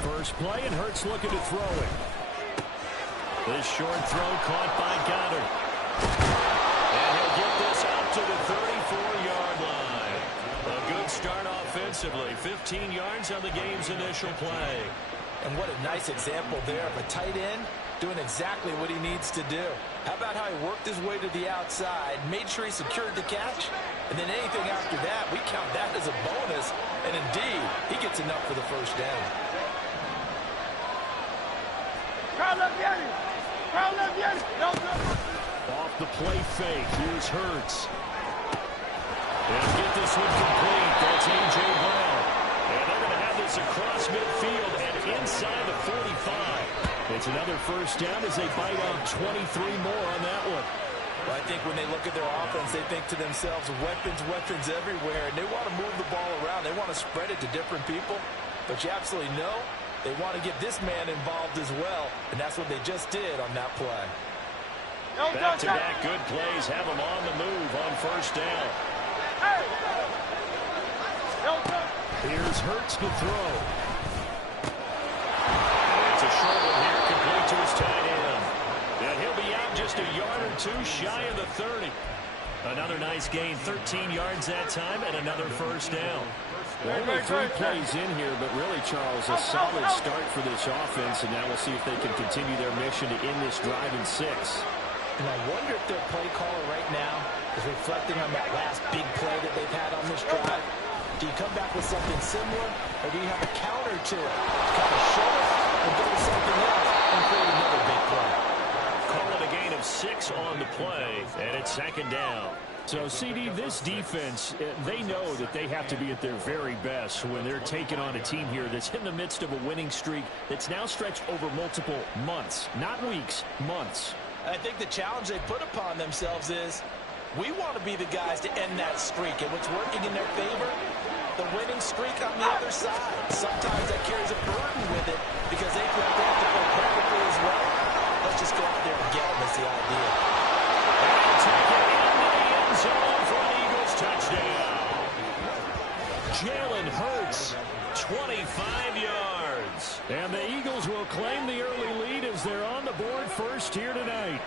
First play, and Hurts looking to throw it. This short throw caught by Goddard. And he'll get this out to the 34-yard line. A good start offensively. 15 yards on the game's initial play. And what a nice example there of a tight end doing exactly what he needs to do. How about how he worked his way to the outside, made sure he secured the catch, and then anything after that, we count that as a bonus. And indeed, he gets enough for the first down. Off the play fake, here's Hurts. And get this one complete. That's A.J. Brown. And they're going to have this across midfield and inside the 45. It's another first down as they bite out 23 more on that one. Well, I think when they look at their offense, they think to themselves, weapons, weapons everywhere, and they want to move the ball around. They want to spread it to different people. But you absolutely know they want to get this man involved as well, and that's what they just did on that play. Back-to-back good plays have them on the move on first down. Here's Hurts to throw. It's a short one here, complete to his tight end. And he'll be out just a yard or two shy of the 30. Another nice gain, 13 yards that time, and another first down. Only 3 plays in here, but really, Charles, a solid start for this offense, and now we'll see if they can continue their mission to end this drive in 6. And I wonder if their play caller right now is reflecting on that last big play that they've had on this drive. Do you come back with something similar, or do you have a counter to it? To kind of show it and go to something else and create another big play. Call it a gain of 6 on the play, and it's second down. So, CD, this defense, they know that they have to be at their very best when they're taking on a team here that's in the midst of a winning streak that's now stretched over multiple months, not weeks, months. I think the challenge they put upon themselves is we want to be the guys to end that streak, and what's working in their favor, the winning streak on the other side. Sometimes that carries a burden with it because they feel they have to play perfectly as well. Let's just go out there and get them is the idea. And take it into the end zone for an Eagles touchdown. Jalen Hurts, 25 yards. And the Eagles will claim the early lead as they're on the board first here tonight.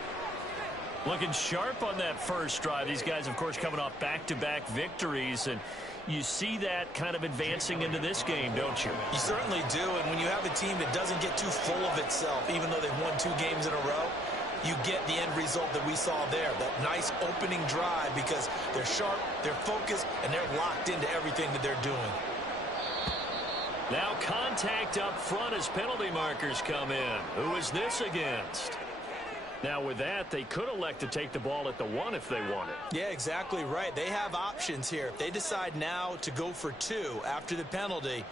Looking sharp on that first drive. These guys, of course, coming off back-to-back victories, and you see that kind of advancing into this game, don't you? You certainly do, and when you have a team that doesn't get too full of itself, even though they've won 2 games in a row, you get the end result that we saw there, that nice opening drive, because they're sharp, they're focused, and they're locked into everything that they're doing. Now contact up front as penalty markers come in. Who is this against? Now with that, they could elect to take the ball at the 1 if they wanted. Yeah, exactly right. They have options here. If they decide now to go for 2 after the penalty,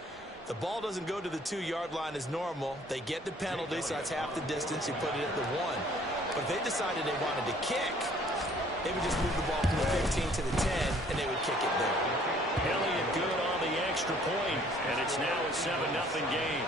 the ball doesn't go to the 2-yard line as normal. They get the penalty, so that's half the distance. You put it at the 1. But if they decided they wanted to kick, they would just move the ball from the 15 to the 10, and they would kick it there. Elliott good on the extra point, and it's now a 7-0 game.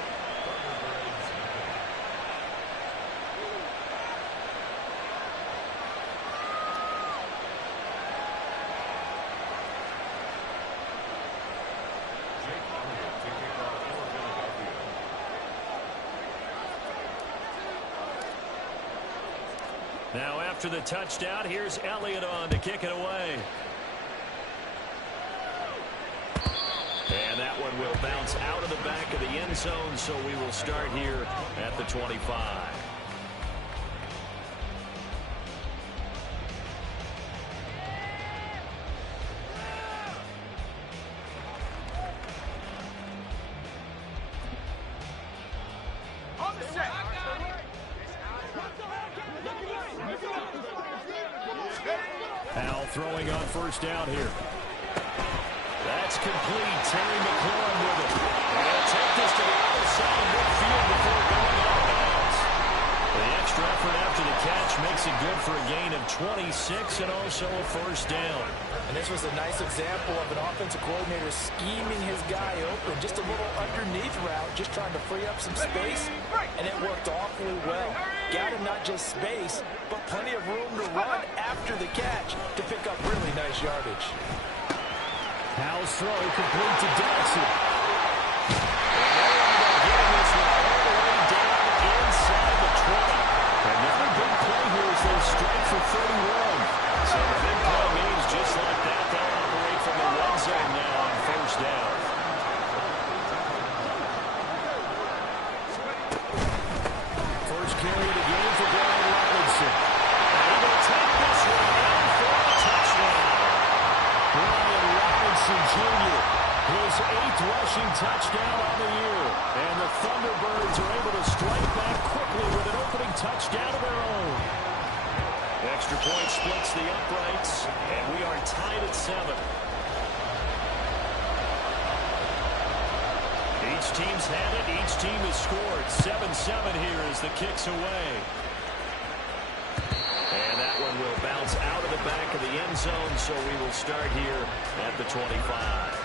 Now after the touchdown, here's Elliott on to kick it away. And that one will bounce out of the back of the end zone, so we will start here at the 25. Powell throwing on first down here. That's complete. Terry McLaurin with it. And they'll take this to the other side of midfield before going out of bounds. The extra effort after the catch makes it good for a gain of 26 and also a first down. And this was a nice example of an offensive coordinator scheming his guy open. Just a little underneath route, just trying to free up some space, and it worked awfully well. got him not just space, but plenty of room to run after the catch to pick up really nice yardage. Howell's throw complete to Dodson. Getting this one all the way down inside the 20. Another big play here as they strike for 31. So the big play means just like that, they'll operate from the red zone now on first down. First carry of the game for Brian Robinson. And he will take this one down for a touchdown. Brian Robinson Jr., his 8th rushing touchdown on the year. And the Thunderbirds are able to strike back quickly with an opening touchdown of their own. The extra point splits the uprights, and we are tied at 7. Each team's had it. Each team has scored. 7-7 here as the kick's away. And that one will bounce out of the back of the end zone, so we will start here at the 25.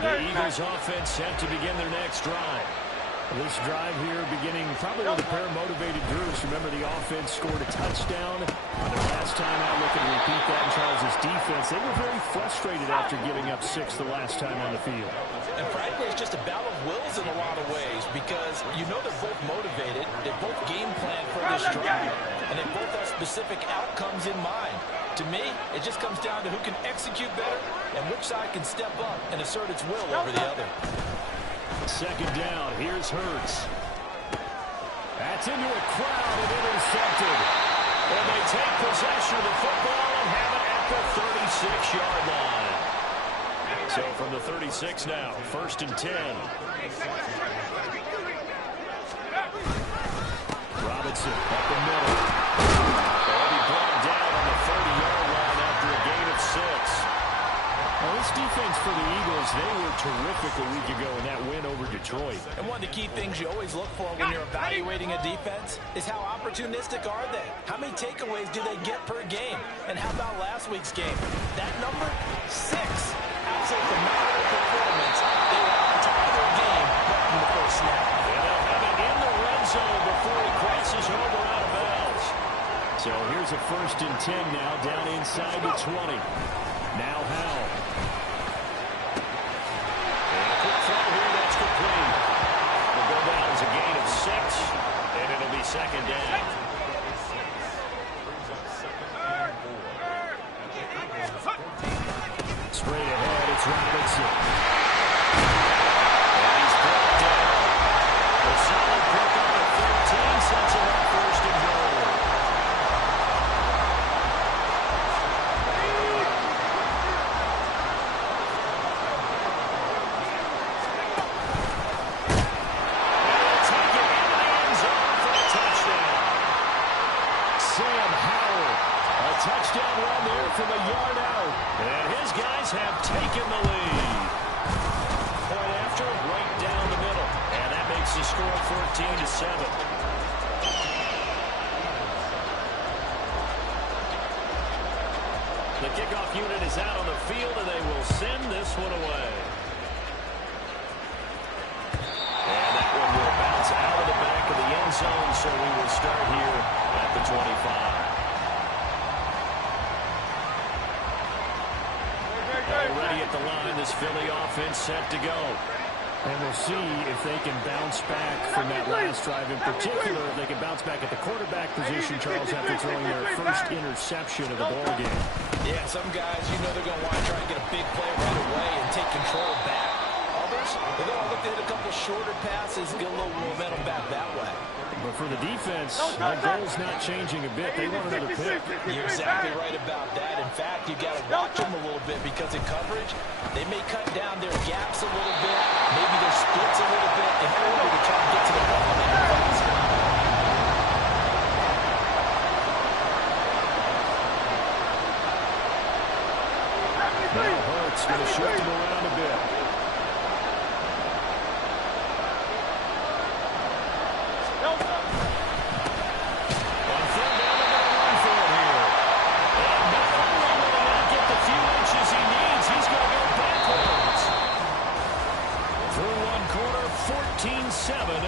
The Eagles offense set to begin their next drive. This drive here beginning probably with a pair of motivated groups. Remember, the offense scored a touchdown. On the last time out, looking to repeat that in Charles' defense. They were very frustrated after giving up 6 the last time on the field. And frankly, it's just a battle of wills in a lot of ways because you know they're both motivated. They both game plan for this drive. And they both have specific outcomes in mind. To me, it just comes down to who can execute better and which side can step up and assert its will over the other. Second down, here's Hurts. That's into a crowd and intercepted. And they take possession of the football and have it at the 36-yard line. So from the 36 now, 1st and 10. Robinson up the middle. They'll be brought down on the 30-yard line after a gain of 6. Well, this defense for the Eagles, they were terrific a week ago in that win over Detroit. And one of the key things you always look for when you're evaluating a defense is how opportunistic are they? How many takeaways do they get per game? And how about last week's game? That number, 6. Absolute phenomenal performance. They were on top of their game right from the first snap. And they'll have it in the red zone before he crosses over out of bounds. So here's a 1st and 10 now down inside the 20. Now Howell. A gain of 6, and it'll be 2nd down. Straight ahead, it's Robinson. And he's brought down. A solid pick on the 13 sets him up 1st and goal. Touchdown run there from a yard out. And his guys have taken the lead. Point after, right down the middle. And that makes the score 14-7. The kickoff unit is out on the field, and they will send this one away. And that one will bounce out of the back of the end zone, so we will start here at the 25. Already at the line, this Philly offense set to go. And we'll see if they can bounce back from that last drive. In particular, if they can bounce back at the quarterback position, Charles, after throwing their first interception of the ballgame. Yeah, some guys, you know they're going to want to try and get a big play right away and take control back. Others, they're going to look at a couple shorter passes, get a little momentum back that way. But for the defense, that goal's not changing a bit. They want another pick. You're exactly right about that. In fact, you've got to watch them a little bit because in coverage, they may cut down their gaps a little bit, maybe their splits a little bit in order to try and get to the ball a little faster. Now Hurts going to shift him around a bit. 14-7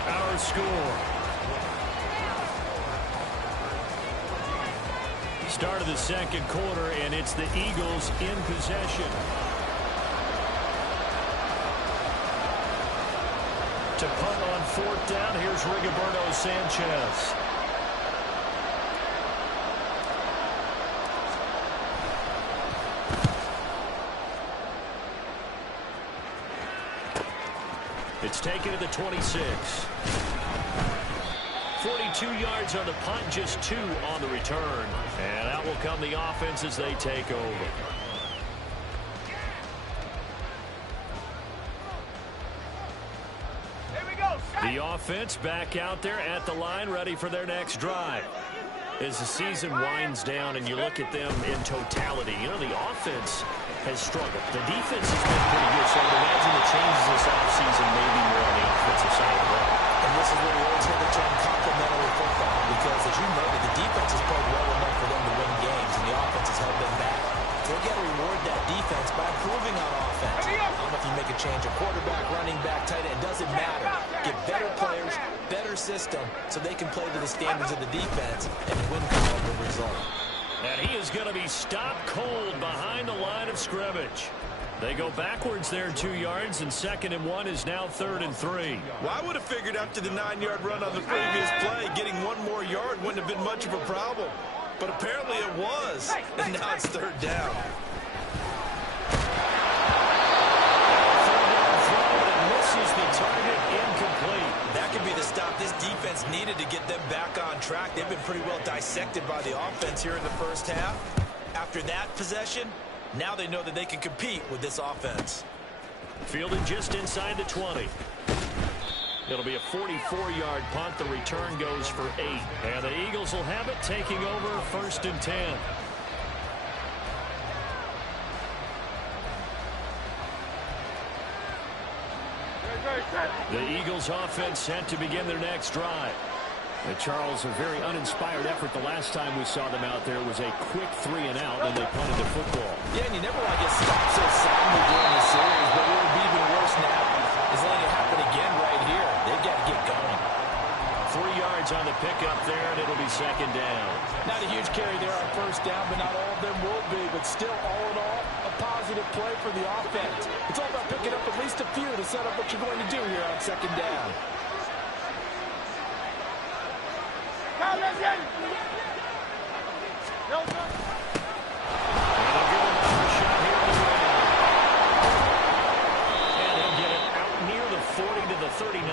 our score. Start of the second quarter, and it's the Eagles in possession. To punt on fourth down, here's Rigoberto Sanchez. It's taken to the 26. 42 yards on the punt, just 2 on the return. And out will come the offense as they take over. The offense back out there at the line, ready for their next drive. As the season winds down and you look at them in totality, you know, the offense has struggled. The defense has been pretty good, so I would imagine the changes this offseason may be more on the offensive side of the ball. And this is where we always hear the term complementary football, because as you noted, the defense has played well enough for them to win games, and the offense has held them back. They've got to reward that defense by improving on offense. I don't know if you make a change, a quarterback, running back, tight end, it doesn't matter. Get better players, better system, so they can play to the standards of the defense and win come the result. And he is going to be stopped cold behind the line of scrimmage. They go backwards there 2 yards, and 2nd and 1 is now 3rd and 3. Well, I would have figured after the 9-yard run on the previous play, getting 1 more yard wouldn't have been much of a problem. But apparently it was, and now it's 3rd down. Third down throw, and it misses the target, incomplete. That could be the stop this defense needed to get them back on track. They've been pretty well dissected by the offense here in the first half. After that possession, now they know that they can compete with this offense. Fielded just inside the 20. It'll be a 44-yard punt. The return goes for 8. And the Eagles will have it, taking over 1st and 10. The Eagles offense set to begin their next drive. Charles, a very uninspired effort the last time we saw them out there. Was a quick 3-and-out, and they punted the football. Yeah, and you never want to get stopped so soundly during the series, but what would be even worse now is letting it happen again right here. They've got to get going. 3 yards on the pickup there, and it'll be 2nd down. Not a huge carry there on 1st down, but not all of them will be. But still, all in all, a positive play for the offense. It's all about picking up at least a few to set up what you're going to do here on 2nd down. And they'll give him another shot here in the ring. And he'll get it out near the 40 to the 39.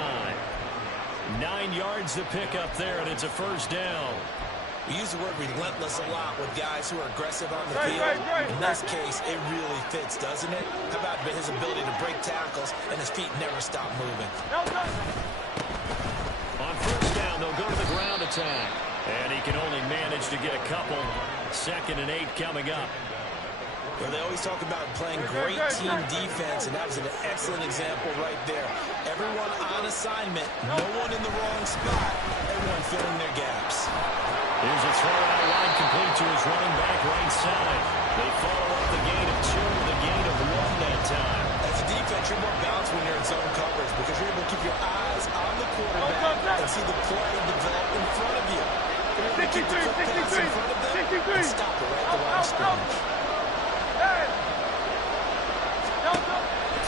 9 yards to pick up there, and it's a 1st down. We use the word relentless a lot with guys who are aggressive on the field. In this case, it really fits, doesn't it? How about his ability to break tackles and his feet never stop moving? On 1st down, they'll go to the ground attack. And he can only manage to get a couple. 2nd and 8 coming up. Well, they always talk about playing great team defense, and that was an excellent example right there. Everyone on assignment, no one in the wrong spot, everyone filling their gaps. Here's a throw out line complete to his running back right side. They follow up the gain of 2 with a gain of 1 that time. As a defense, you're more balanced when you're in zone coverage because you're able to keep your eyes on the quarterback and see the play develop in front of you. You're able to keep the quick pass in front of them and stop it right at the line of scrimmage.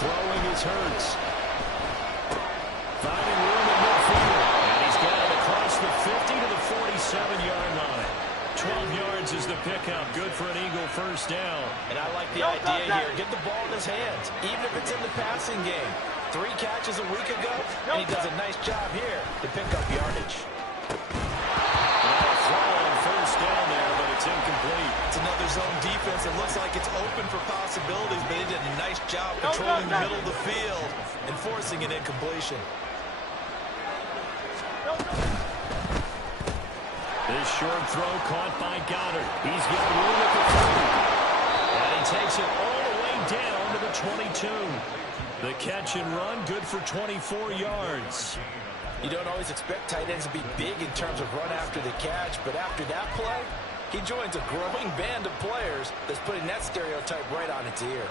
Throwing is Hurts. Finding room in midfield. And he's got it across the 50 to the 47-yard line. 12 yards is the pickup. Good for an Eagle 1st down. And I like the idea here. Get the ball in his hands, even if it's in the passing game. 3 catches a week ago, and he does a nice job here to pick up yardage. And a throw on 1st down there, but it's incomplete. It's another zone defense. It looks like it's open for possibilities, but they did a nice job controlling the middle of the field and forcing an incompletion. This short throw caught by Goddard. He's got room at the 30. And he takes it all the way down to the 22. The catch and run, good for 24 yards. You don't always expect tight ends to be big in terms of run after the catch, but after that play, he joins a growing band of players that's putting that stereotype right on its ear.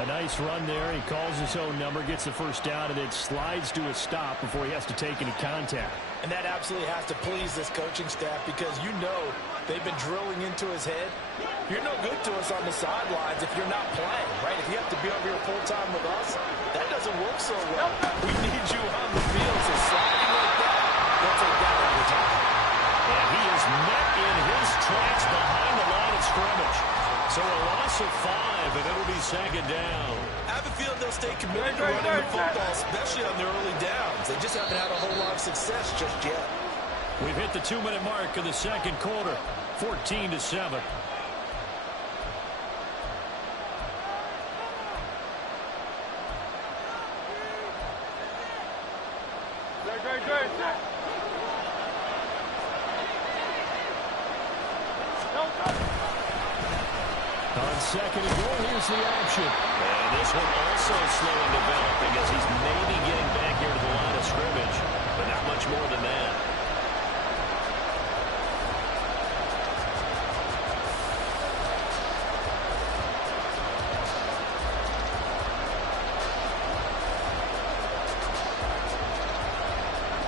A nice run there. He calls his own number, gets the first down, and then slides to a stop before he has to take any contact. And that absolutely has to please this coaching staff because you know they've been drilling into his head. You're no good to us on the sidelines if you're not playing, right? If you have to be over here full-time with us, that doesn't work so well. We need you on the field, so sliding like that, they'll take that every time. And he is met in his tracks behind the line of scrimmage. So a loss of 5, and it'll be second down. I have a feeling they'll stay committed to running the football, especially on the early downs. They just haven't had a whole lot of success just yet. We've hit the 2-minute mark of the second quarter, 14-7. On second and goal, here's the option. And this one also slow in developing as he's maybe getting back here to the line of scrimmage, but not much more than that.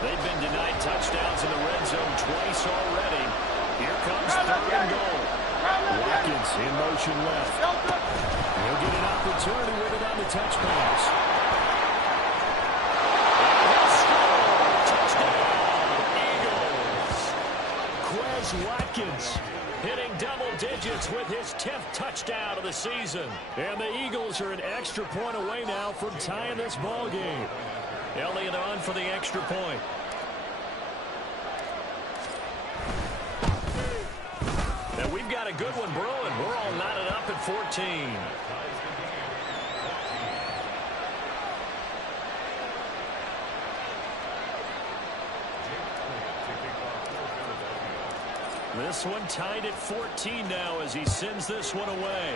They've been denied touchdowns in the red zone twice already. Here comes third and goal. Watkins in motion left. He'll get an opportunity with it on the touch pass. And he'll score! Touchdown, Eagles! Quez Watkins hitting double digits with his 10th touchdown of the season. And the Eagles are an extra point away now from tying this ball game. Elliott on for the extra point. And we've got a good one brewing. We're all knotted up at 14. This one tied at 14 now as he sends this one away.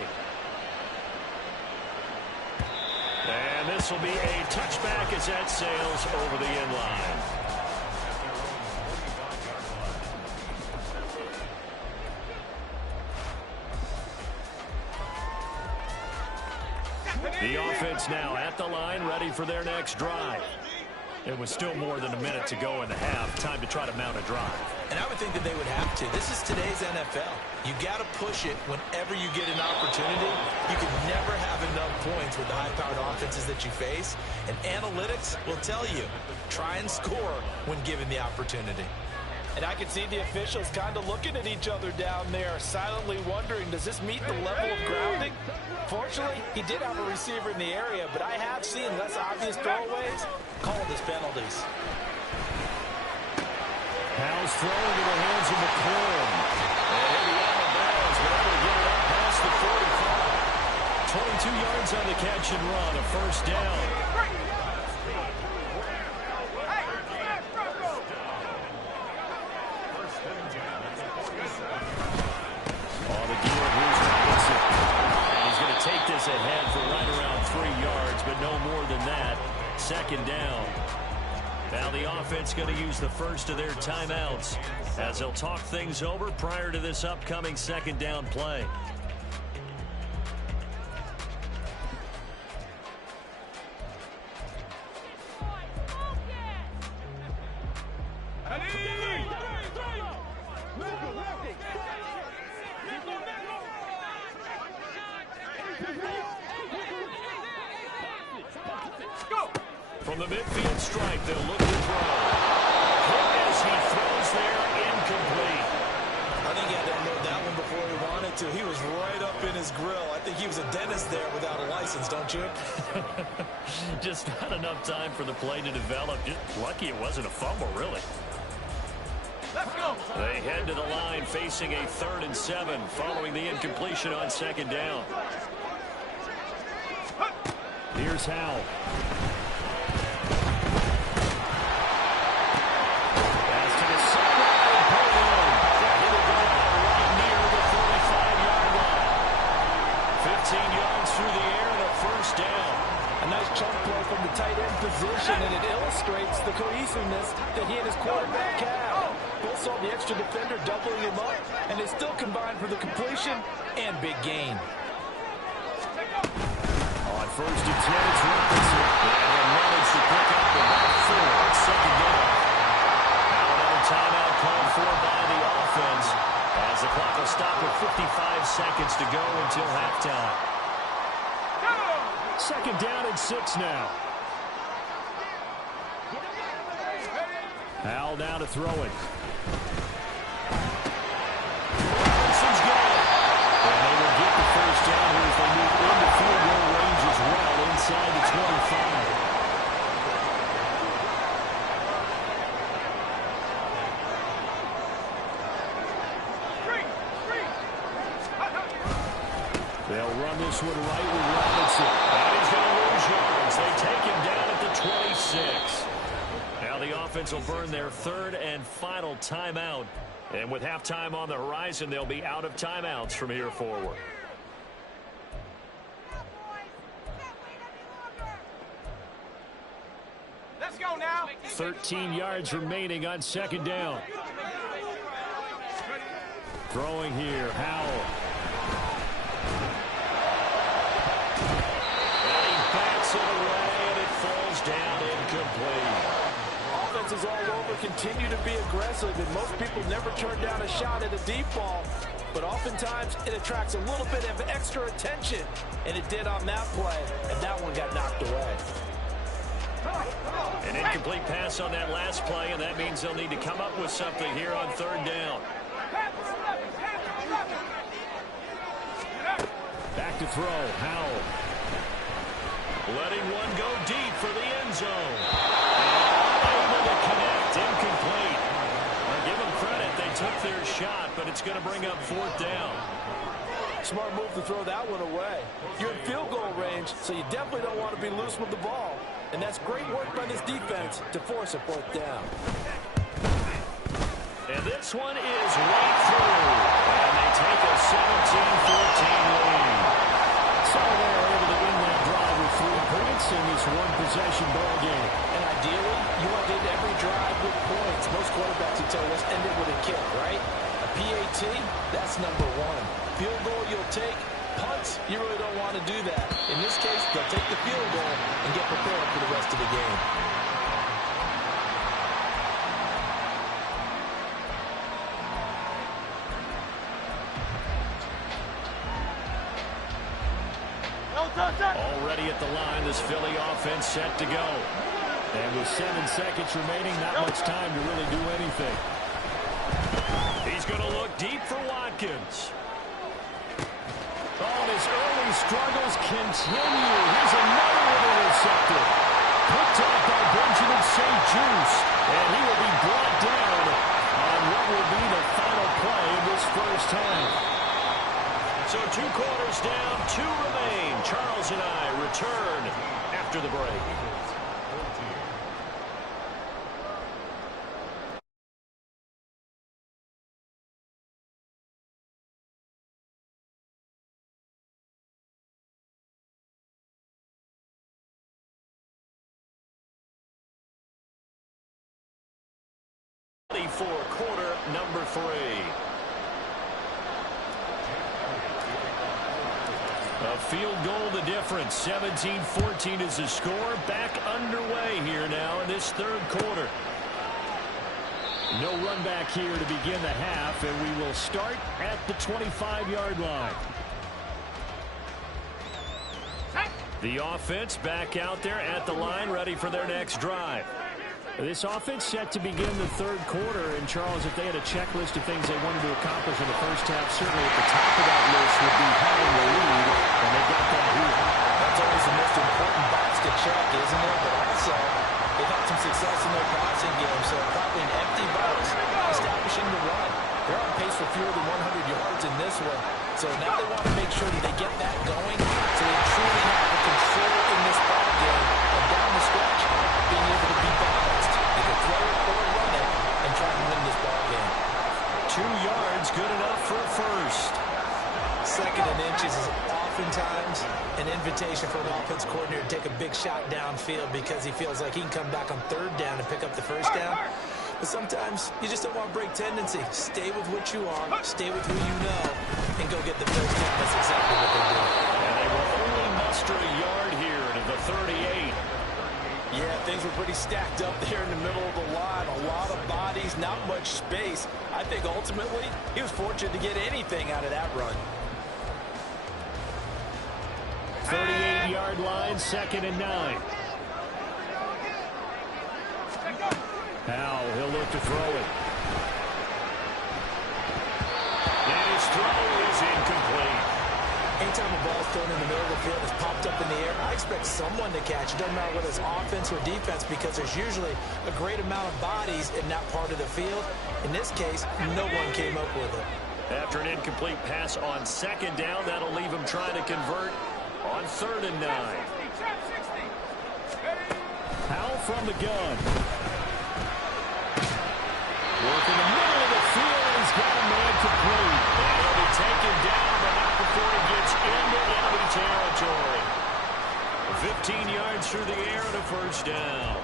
And this will be a touchback as that sails over the end line. The offense now at the line, ready for their next drive. It was still more than a minute to go in the half. Time to try to mount a drive. And I would think that they would have to. This is today's NFL. You got to push it whenever you get an opportunity. You can never have enough points with the high-powered offenses that you face. And analytics will tell you, try and score when given the opportunity. And I can see the officials kind of looking at each other down there, silently wondering, does this meet the level of grounding? Fortunately, he did have a receiver in the area, but I have seen less obvious throwaways called as penalties. House thrown to the hands of McLaurin. And he'll be out of bounds, but able to get it up past the 45. 22 yards on the catch and run, a first down. On the deal, here's Robinson. And he's going to take this ahead for right around 3 yards, but no more than that. Second down. Now the offense going to use the first of their timeouts as they'll talk things over prior to this upcoming second down play. From the midfield stripe, they'll look to throw. As he throws there, incomplete. I think he had to unload that one before he wanted to. He was right up in his grill. I think he was a dentist there without a license, don't you? Just not enough time for the play to develop. Just lucky it wasn't a fumble, really. Let's go. They head to the line facing a 3rd and 7 following the incompletion on second down. Here's Howell. Pass to the sideline and pulled in. He will go out right near the 45-yard line. 15 yards through the air and a first down. A nice chunk play from the tight end position, and it illustrates the cohesiveness that he and his quarterback have. Both saw the extra defender doubling him up, and they still combined for the completion and big gain. On first and 10, it's Robinson. And he'll manage to pick up about 4. It's second down. Now another timeout called for by the offense, as the clock will stop with 55 seconds to go until halftime. Second down and 6 now. Howell now to throw it. Robinson's got it. And they will get the first down here as they move into field goal range as well, inside the 25. They'll run this one right with Robinson. And he's going to lose yards. They take him down at the 26. Now the offense will burn their third and final timeout. And with halftime on the horizon, they'll be out of timeouts from here forward. Let's go now. 13 yards remaining on second down. Throwing here, Howell. And he bats it away, and it falls down incomplete. Offenses all over continue to be aggressive, and most people never turn down a shot at a deep ball. But oftentimes, it attracts a little bit of extra attention, and it did on that play, and that one got knocked away. An incomplete pass on that last play, and that means they'll need to come up with something here on third down. Back to throw, Howell. Letting one go deep for the end zone. Able to connect, incomplete. Well, give them credit, they took their shot, but it's going to bring up fourth down. Smart move to throw that one away. You're in field goal range, so you definitely don't want to be loose with the ball. And that's great work by this defense to force a fourth down. And this one is right through. And they take a 17-14 lead. So they're able to win that drive with 3 points in this one-possession ball game. And ideally, you want to end every drive with points. Most quarterbacks would tell us end it with a kick, right? A PAT, that's number 1. Field goal you'll take. Punts, you really don't want to do that. In this case, they'll take the field goal and get prepared for the rest of the game. Already at the line, this Philly offense set to go. And with 7 seconds remaining, not much time to really do anything. He's going to look deep for Watkins. Oh, and his early struggles continue. Here's another one intercepted. Picked up by Benjamin St-Juste. And he will be brought down on what will be the final play of this first half. So 2 quarters down, 2 remain. Charles and I return after the break. For quarter number 3. A field goal the difference. 17-14 is the score. Back underway here now in this third quarter. No run back here to begin the half, and we will start at the 25-yard line. The offense back out there at the line, ready for their next drive. This offense set to begin the third quarter. And, Charles, if they had a checklist of things they wanted to accomplish in the first half, certainly at the top of that list would be having the lead, and they got that here. That's always the most important box to check, isn't it? But also, they've had some success in their passing game, so probably an empty box establishing the run. They're on pace for fewer than 100 yards in this one. So now they want to make sure that they get that going so they truly have the control in this ball game. And down the stretch, being able to be balanced. They can throw it or run it and try to win this ball game. 2 yards, good enough for a first. 2nd and inches is oftentimes an invitation for an offense coordinator to take a big shot downfield because he feels like he can come back on 3rd down and pick up the first down. But sometimes you just don't want to break tendency. Stay with what you are, stay with who you know, and go get the first down. That's exactly what they do. And they will only muster a yard here things were pretty stacked up there in the middle of the line. A lot of bodies, not much space. I think ultimately he was fortunate to get anything out of that run. 38-yard line, 2nd and 9. Now he'll look to throw it. And his throw is incomplete. Anytime a ball is thrown in the middle of the field, it's popped up in the air, I expect someone to catch it. Doesn't matter whether it's offense or defense, because there's usually a great amount of bodies in that part of the field. In this case, no one came up with it. After an incomplete pass on 2nd down, that'll leave him trying to convert on 3rd and 9. Powell from the gun. Work in the middle of the field, and he's got a man complete. And he'll be taken down, but not before he gets into enemy territory. 15 yards through the air and a 1st down.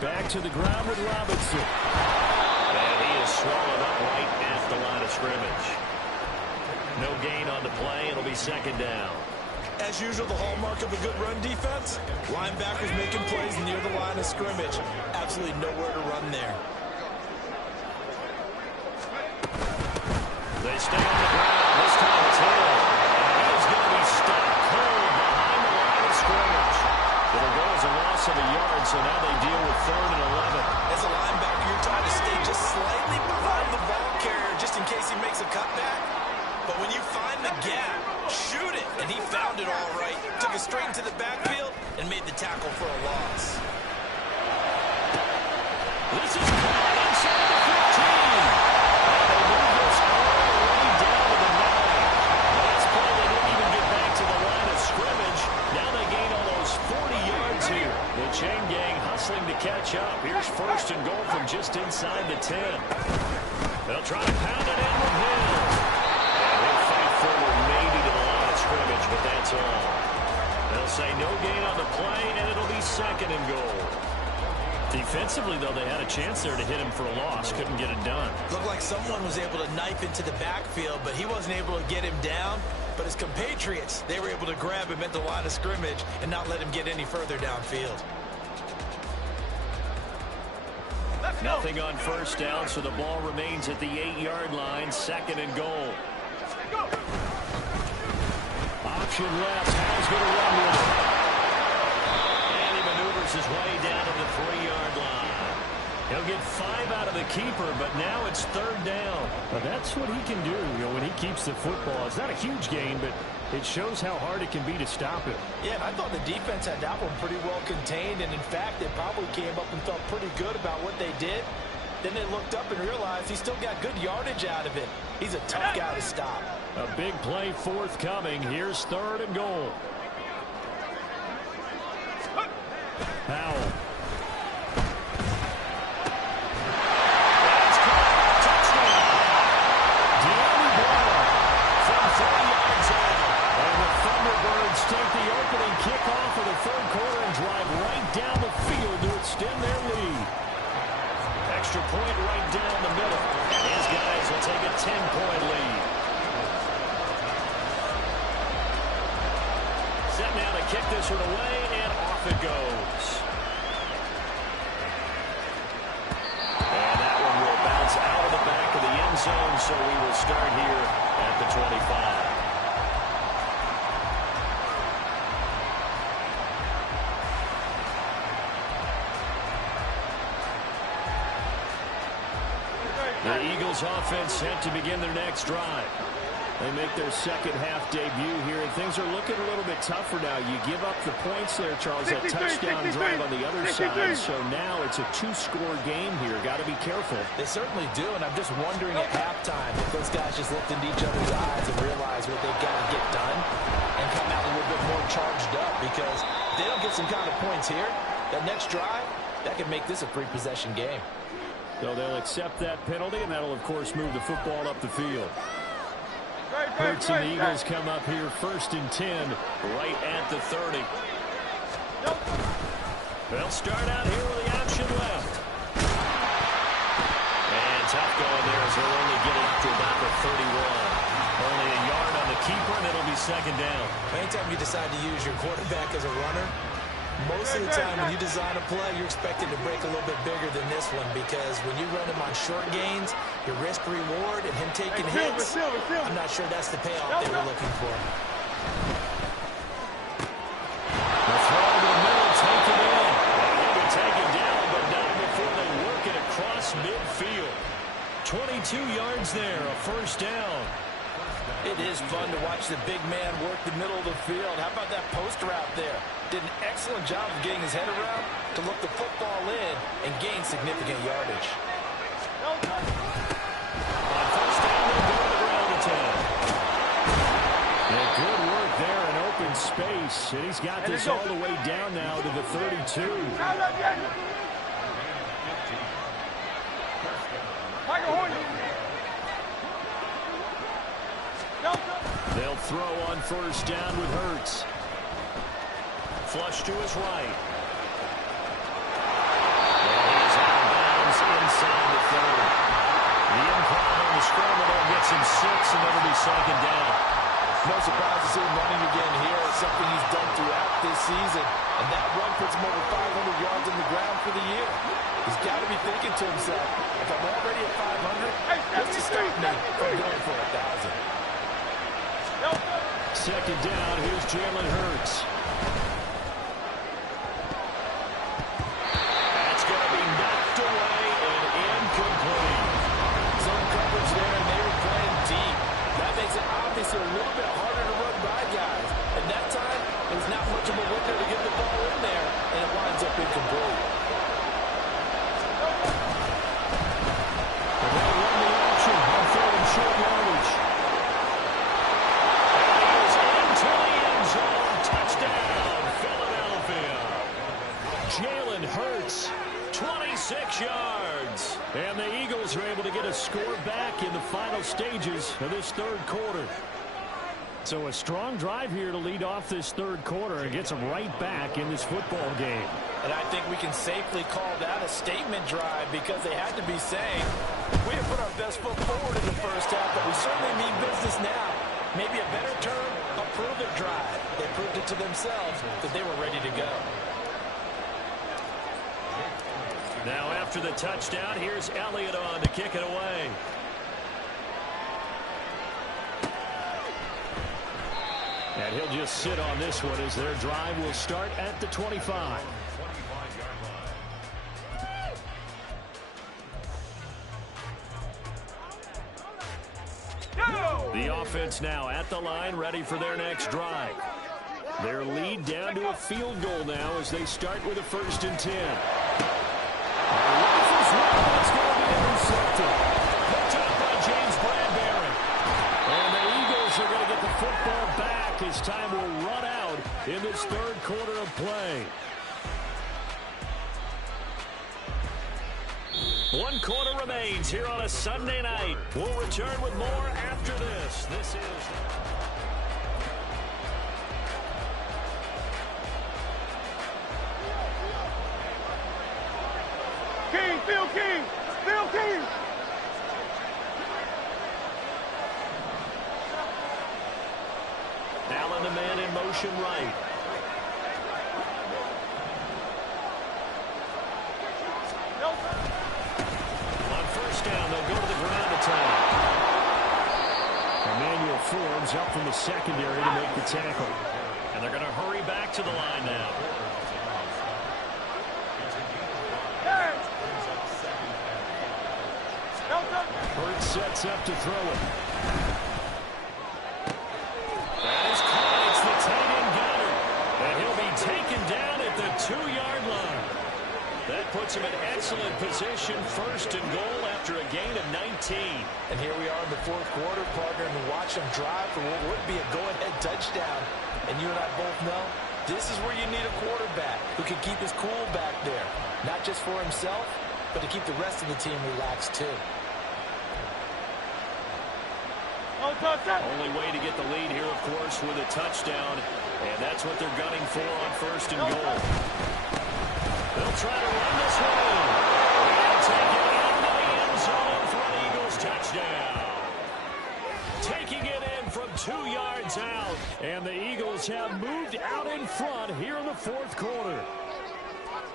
Back to the ground with Robinson. And he is swallowed up right at the line of scrimmage. No gain on the play. It'll be 2nd down. As usual, the hallmark of a good run defense, linebackers making plays near the line of scrimmage. Absolutely nowhere to run there. They stay on the ground. This time it's Hill. And he is going to be stuck cold behind the line of scrimmage. It'll go as a loss of a yard, so now they deal with 3rd and 11. As a linebacker, you're trying to stay just slightly behind the ball carrier just in case he makes a cutback. But when you find the gap, shoot it. And he found it all right. Took it straight into the backfield and made the tackle for a loss. This is caught inside the 15. And they move this all the way down to the 9. Last play, they didn't even get back to the line of scrimmage. Now they gain almost 40 yards here. The chain gang hustling to catch up. Here's 1st and goal from just inside the 10. They'll try to pound it in with Hill. And he'll fight forward maybe to the line of scrimmage, but that's all. They'll say no gain on the play, and it'll be 2nd and goal. Defensively, though, they had a chance there to hit him for a loss. Couldn't get it done. Looked like someone was able to knife into the backfield, but he wasn't able to get him down. But his compatriots, they were able to grab him at the line of scrimmage and not let him get any further downfield. Nothing on 1st down, so the ball remains at the 8-yard line, 2nd and goal. Option left. Howell's going to run with it. And he maneuvers his way down to the 3-yard line. He'll get 5 out of the keeper, but now it's 3rd down. Well, that's what he can do, when he keeps the football. It's not a huge gain, but it shows how hard it can be to stop it. Yeah, and I thought the defense had that one pretty well contained, and in fact, they probably came up and felt pretty good about what they did. Then they looked up and realized he still got good yardage out of it. He's a tough guy to stop. A big play forthcoming. Here's 3rd and goal. Powell. That's caught. Touchdown. De'Ami Brown from 30 yards out. And the Thunderbirds take the opening kickoff of the 3rd quarter and drive right down the field to extend their lead. Extra point right down the middle. His guys will take a 10-point lead. Set now to kick this one away, and off it goes. And that one will bounce out of the back of the end zone, so we will start here at the 25. The Eagles offense set to begin their next drive. They make their second half debut here, and things are looking a little bit tougher now. You give up the points there, Charles, that touchdown drive on the other side, so now it's a 2-score game here. Got to be careful. They certainly do, and I'm just wondering at halftime if those guys just looked into each other's eyes and realized what they've got to get done and come out a little bit more charged up, because if they don't get some kind of points here, that next drive, that could make this a 3-possession game. So they'll accept that penalty, and that'll, of course, move the football up the field. Hurts and the Eagles come up here 1st and 10, right at the 30. They'll start out here with the option left. And tough going there as they'll only get it up to about the 31. Only a yard on the keeper, and it'll be second down. Anytime you decide to use your quarterback as a runner, most of the time when you design a play, you're expected to break a little bit bigger than this one, because when you run him on short gains, your risk-reward and him taking hits, I'm not sure that's the payoff they were looking for. The throw to the middle, taken in. He'll be taken down, but not before they work it across midfield. 22 yards there, a first down. It is fun to watch the big man work the middle of the field. How about that post route there? Did an excellent job of getting his head around to look the football in and gain significant yardage. On first down, they'll go to the ground attack. Yeah, good work there in open space. And he's got this all the way down now to the 32. They'll throw on first down with Hurts. Flush to his right. And he's out of bounds inside the 30. The improv on the scramble there gets him 6, and it'll be second down. No surprise to see him running again here. It's something he's done throughout this season. And that run puts him over 500 yards on the ground for the year. He's got to be thinking to himself, if I'm already at 500, what's to stop me from going for 1,000? Second down, here's Jalen Hurts. That's going to be knocked away and incomplete. Zone coverage there, and they were playing deep. That makes it obviously a little bit harder to run by guys. And that time, it was not much of a window to get the ball in there, and it winds up incomplete. And they'll run the option on third and short yardage. Touchdown, Philadelphia. Jalen Hurts, 26 yards. And the Eagles are able to get a score back in the final stages of this third quarter. So a strong drive here to lead off this third quarter and gets them right back in this football game. And I think we can safely call that a statement drive, because they had to be saying, we have put our best foot forward in the first half, but we certainly mean business now. Maybe a better term, a prove-it drive. They proved it to themselves that they were ready to go. Now after the touchdown, here's Elliott on to kick it away. And he'll just sit on this one as their drive will start at the 25. The offense now at the line, ready for their next drive. Their lead down to a field goal now as they start with a 1st and 10. It's going to be intercepted. Picked up by James Bradbury. And the Eagles are going to get the football back as time will run out in this third quarter of play. 1 quarter remains here on a Sunday night. We'll return with more after this. This is... King, Phil King, Phil King. Allen, the man in motion right. On first down, they'll go to the ground attack. Emmanuel Forbes up from the secondary to make the tackle. And they're going to hurry back to the line now. Hurts sets up to throw it. That is caught. It's the tight end Goddard. And he'll be taken down at the 2-yard line. That puts him in excellent position, 1st and goal after a gain of 19. And here we are in the fourth quarter, partner, and watch him drive for what would be a go-ahead touchdown. And you and I both know this is where you need a quarterback who can keep his cool back there. Not just for himself, but to keep the rest of the team relaxed too. Only way to get the lead here, of course, with a touchdown. And that's what they're gunning for on 1st and goal. They'll try to run this one in. And take it into the end zone for a yards out, and the Eagles have moved out in front here in the fourth quarter.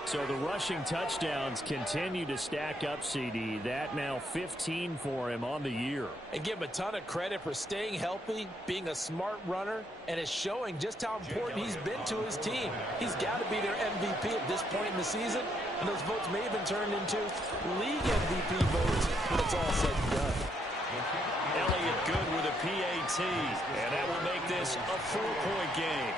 So the rushing touchdowns continue to stack up, CD. That now 15 for him on the year. And give him a ton of credit for staying healthy, being a smart runner, and it's showing just how important he's been to his team. He's got to be their MVP at this point in the season, and those votes may have been turned into league MVP votes when it's all said and done. Elliott good with a PAT, and that will make this a 4-point game.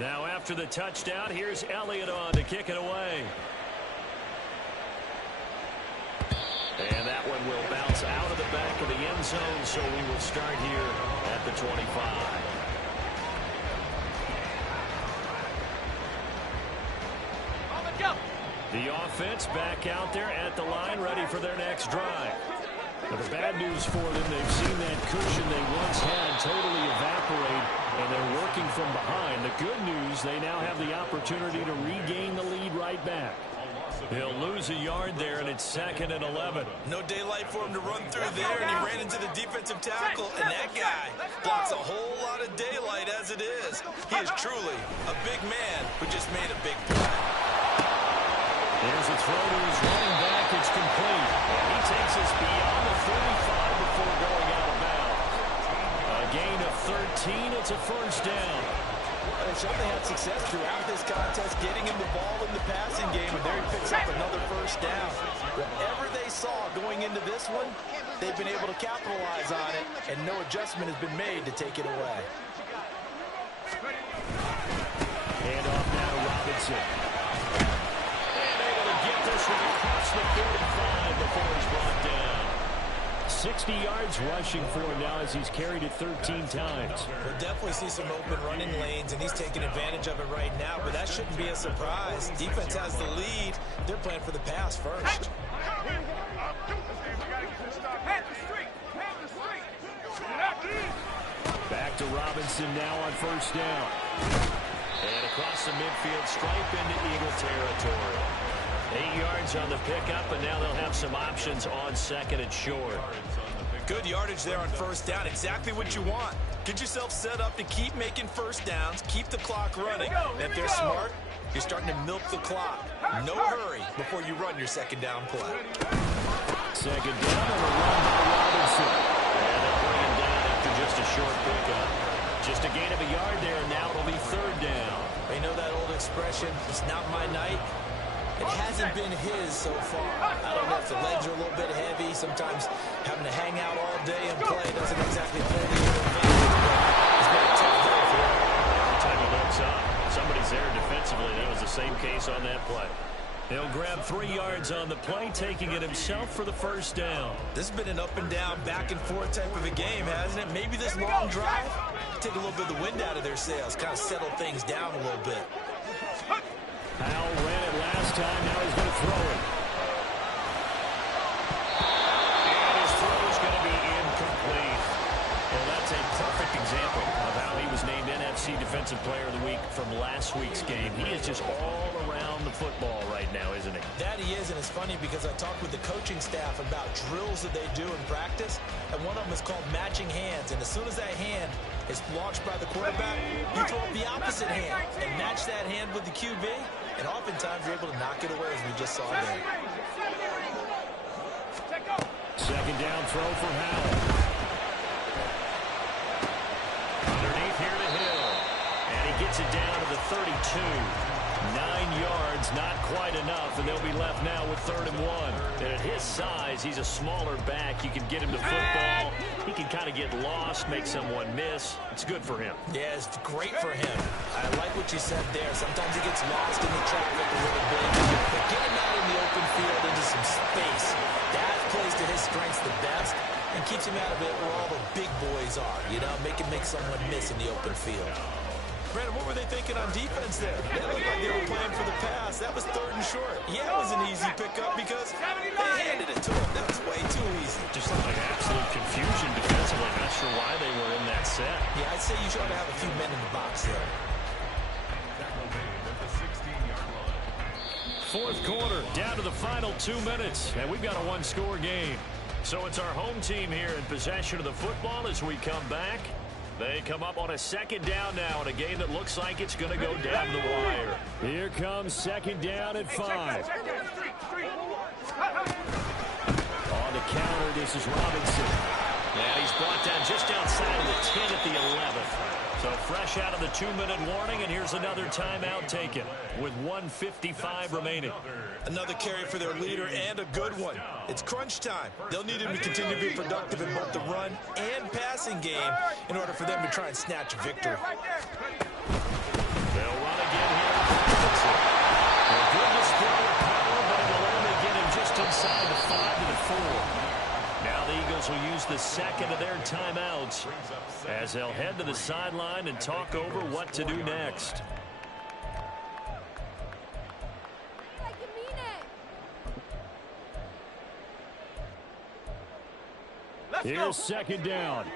Now after the touchdown, here's Elliott on to kick it away. And that one will bounce out of the back of the end zone, so we will start here at the 25. The offense back out there at the line, ready for their next drive. But the bad news for them, they've seen that cushion they once had totally evaporate, and they're working from behind. The good news, they now have the opportunity to regain the lead right back. They'll lose a yard there, and it's 2nd and 11. No daylight for him to run through there, and he ran into the defensive tackle, and that guy blocks a whole lot of daylight as it is. He is truly a big man who just made a big play. There's a throw to his running back. It's complete. He takes us beyond the 35 before going out of bounds. A gain of 13. It's a first down. They certainly had success throughout this contest, getting him the ball in the passing game, and there he picks up another first down. Whatever they saw going into this one, they've been able to capitalize on it, and no adjustment has been made to take it away. Hand off now to Robinson. And able to get this one across the 45 before he's brought down. 60 yards rushing for him now as he's carried it 13 times. We'll definitely see some open running lanes, and he's taking advantage of it right now, but that shouldn't be a surprise. Defense has the lead. They're playing for the pass first. Back to Robinson now on first down. And across the midfield stripe into Eagle territory. 8 yards on the pickup, and now they'll have some options on 2nd and short. Good yardage there on first down. Exactly what you want. Get yourself set up to keep making first downs, keep the clock running. And if they're smart, you're starting to milk the clock. No hurry before you run your second down play. Second down and a run by Robinson. And they'll bring him down after just a short pickup. Just a gain of a yard there, and now it'll be third down. You know that old expression, it's not my night? It hasn't been his so far. I don't know if the legs are a little bit heavy. Sometimes having to hang out all day and play doesn't exactly play to your advantage. It's been a tough day for him. Every time he looks up, somebody's there defensively. That was the same case on that play. He'll grab 3 yards on the play, taking it himself for the first down. This has been an up and down, back and forth type of a game, hasn't it? Maybe this long drive, take a little bit of the wind out of their sails, kind of settle things down a little bit. Powell ran it last time. Now he's going to throw it. And his throw is going to be incomplete. Well, that's a perfect example of how he was named NFC Defensive Player of the Week from last week's game. He is just all around the football right now, isn't he? That he is, and it's funny because I talked with the coaching staff about drills that they do in practice, and one of them is called matching hands. And as soon as that hand is launched by the quarterback, you throw up the opposite hand and match that hand with the QB, and oftentimes you're able to knock it away, as we just saw there. Second down throw for Howell. Underneath here to Hill. And he gets it down to the 32. 9 yards, not quite enough, and they'll be left now with 3rd and 1. And at his size, he's a smaller back. You can get him the football. He can kind of get lost, make someone miss. It's good for him. Yeah, it's great for him. I like what you said there. Sometimes he gets lost in the traffic a little bit. But get him out in the open field into some space. That plays to his strengths the best and keeps him out of it where all the big boys are. You know, make someone miss in the open field. Brandon, what were they thinking on defense there? They looked like they were playing for the pass. That was 3rd and short. Yeah, it was an easy pickup because they handed it to him. That was way too easy. Just looked like absolute confusion defensively. Not sure why they were in that set. Yeah, I'd say you should have a few men in the box there. fourth quarter, down to the final 2 minutes, and we've got a one-score game. So it's our home team here in possession of the football as we come back. They come up on a second down now in a game that looks like it's going to go down the wire. Here comes second down at 5. On the counter, this is Robinson. And he's brought down just outside of the 10 at the 11th. So fresh out of the 2-minute warning, and here's another timeout taken with 1:55 remaining. Another carry for their leader and a good one. It's crunch time. They'll need him to continue to be productive in both the run and passing game in order for them to try and snatch a victory. They'll run again here. A good display of power, but it'll only get him just inside the 5 to the 4. Now the Eagles will use the second of their timeouts as they'll head to the sideline and talk over what to do next. Here's second down.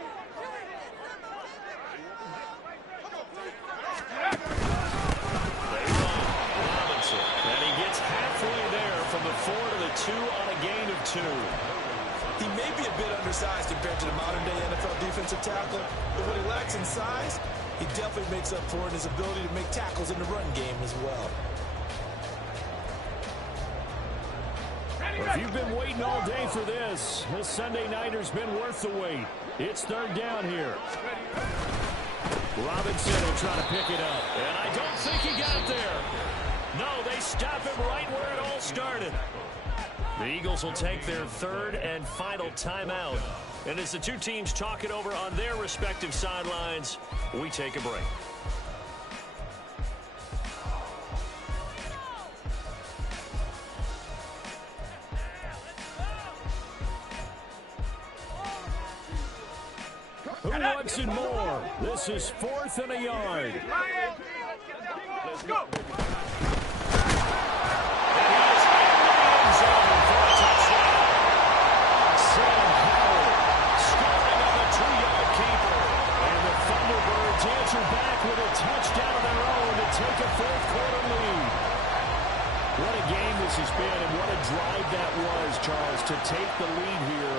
They run. Robinson. And he gets halfway there from the 4 to the 2 on a gain of 2. He may be a bit undersized compared to the modern-day NFL defensive tackle, but what he lacks in size, he definitely makes up for it in his ability to make tackles in the run game as well. If you've been waiting all day for this Sunday nighter's been worth the wait. It's third down here. Robinson will try to pick it up. And I don't think he got there. No, they stop him right where it all started. The Eagles will take their third and final timeout. And as the two teams talk it over on their respective sidelines, we take a break. Who wants it more? This is 4th and a yard. Let's go. Answer back with a touchdown of their own to take a fourth-quarter lead. What a game this has been, and what a drive that was, Charles, to take the lead here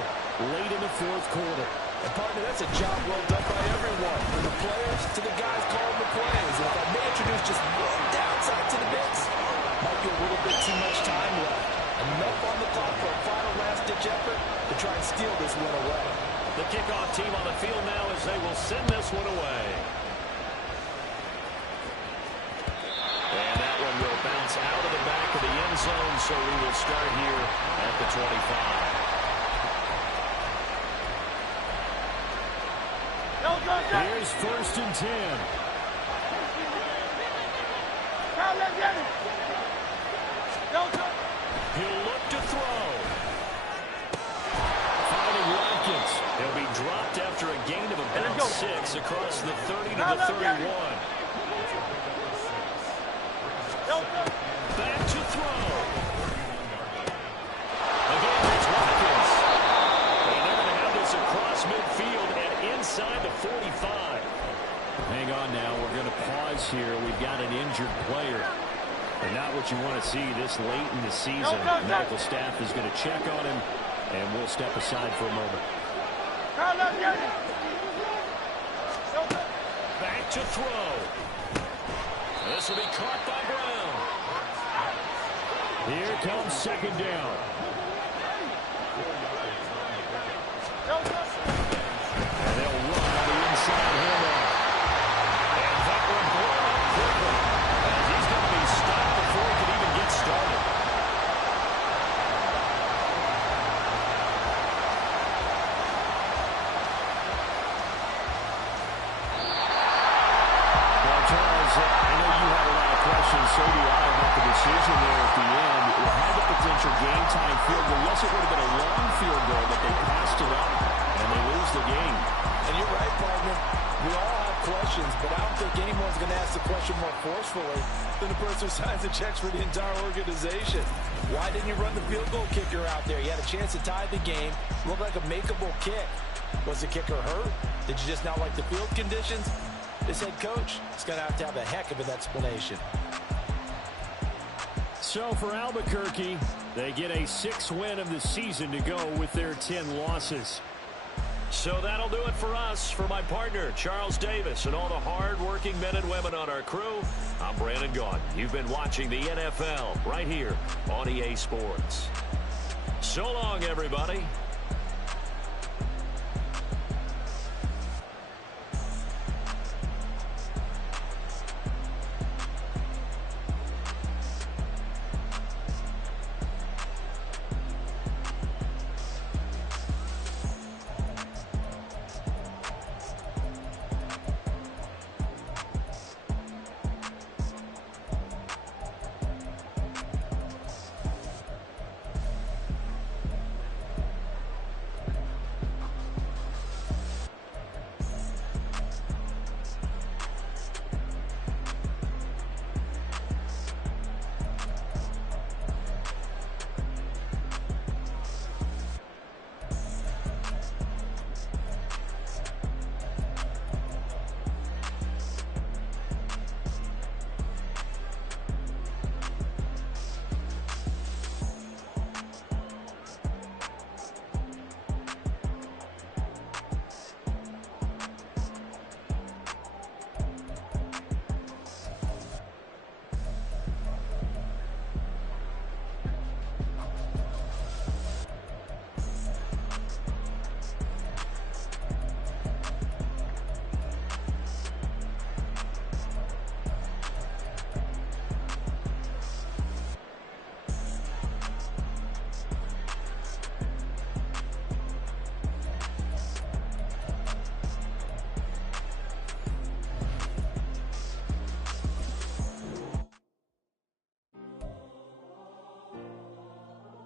late in the fourth quarter. And, partner, that's a job well done by everyone, from the players to the guys calling the plays. And if I may introduce just one downside to the mix, might be a little bit too much time left. Enough on the clock for a final last-ditch effort to try and steal this one away. The kickoff team on the field now as they will send this one away. And that one will bounce out of the back of the end zone, so we will start here at the 25. Here's 1st and 10. He'll look to throw. Finding Watkins. He'll be dropped after a gain of about 6 across the 30 to the 31. Back to throw. Again, it's Watkins. And they're going to have this across midfield and inside the 45. Hang on now. We're going to pause here. We've got an injured player. And not what you want to see this late in the season. Medical staff is going to check on him, and we'll step aside for a moment. Back to throw. This will be caught by Brown. Here comes second down. And they'll run on the inside handoff. And that one blown up quickly. And he's going to be stopped before he can even get started. Well, Charles, I know you have a lot of questions, so do I, about the decision there at the end. It had the potential game-time field goal. Yes, it would have been a long field goal, but they passed it up, and they lose the game. And you're right, partner. We all have questions, but I don't think anyone's going to ask the question more forcefully than the person who signs the checks for the entire organization. Why didn't you run the field goal kicker out there? You had a chance to tie the game. Looked like a makeable kick. Was the kicker hurt? Did you just not like the field conditions? This head coach is going to have a heck of an explanation. So for Albuquerque, they get a 6th win of the season to go with their 10 losses. So that'll do it for us. For my partner, Charles Davis, and all the hard-working men and women on our crew, I'm Brandon Gaudin. You've been watching the NFL right here on EA Sports. So long, everybody.